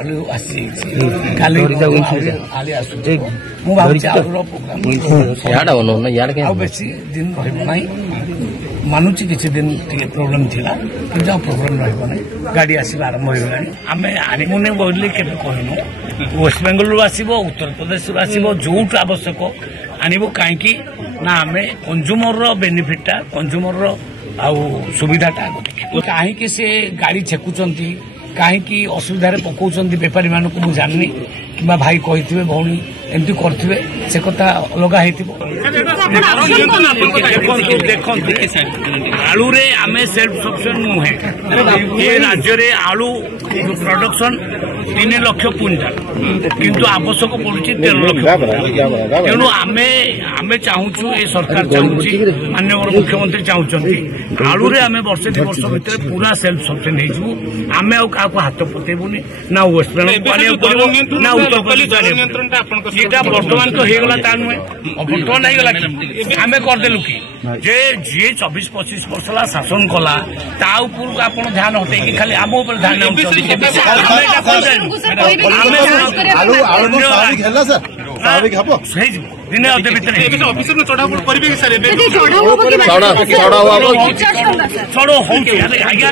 आलू आसी काली आली आसुची मु भाबुची आलूर प्रोग्राम बेसी दिन रहइबो नाही मानुची किछि दिन टिके प्रॉब्लम थिला कि प्रोग्राम रहइबो नाही गाड़ी आसीबा आरंभ हो गलानी आमे आनिमुने बोलली केबे कहनु वेस्ट बेंगल आसीबो उत्तर प्रदेश आसीबो जोट आवश्यक आनिबो काहे कि ना आमे कंज्यूमर रो बेनिफिटटा कंज्यूमर रो आउ सुविधाटा काहे कि से गाड़ी छेकुचंती कहीं असुविधा पकाउछन्ती बेपारी मानक मु जाननी कि भाई कही भौणी एमती करथिबे से कथा अलग हेतिबो आलू रे आमे सेल्फ सफिशिएंट नुहे ये राज्य रे आलू प्रोडक्शन 3 लाख क्विंटाल किंतु आवश्यक पड़ुछि 13 लाख तेणु आमे चाहूछु ए सरकार चाहूछि माननीय मुख्यमंत्री चाहूछन्ती आलू रे आमे वर्ष 2 वर्ष भितर पूरा सेल्फ सफिशिएंट हेजु आमे काको हाथ पतेबुनी ना वेस्ट बेंगल ना उत्तर प्रदेश एटा वर्तमान तो हेगला ता नुहे वर्तमान हेगला आमे करदेलु कि जे 24-25 वर्ष शासन कला ता ऊपर आपण ध्यान हटे कि खाली आम ऊपर ध्यान दिने अधे भितर ऑफिसर में चढ़ाव करेंगे सर चढ़ो हो आज्ञा